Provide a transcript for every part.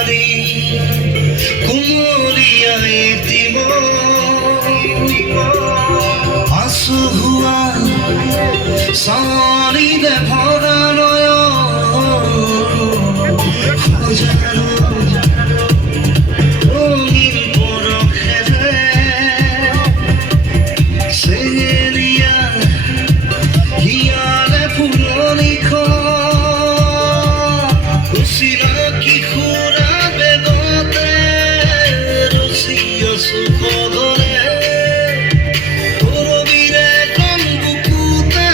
জানি কুমলীয়া এতিম আঁসু হুয়া সারিলে ভরা নয়ন রঙিন পরখেরে সেরিয়া হিয়ালে ফুলনি খুশিরা কি খুরা বেগতে রসিয়া সুখ ধরে রবিরে কম বুকুতে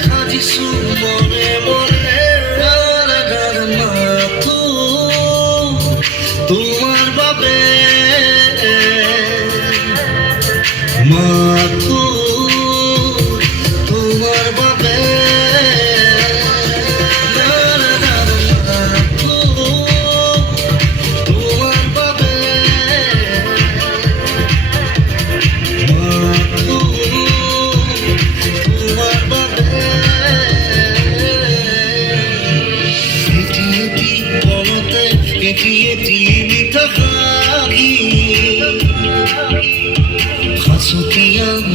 খাজিছু মনে মনে গার মাথু তোমার বাবে মাথু তোমার বাবে Hasutian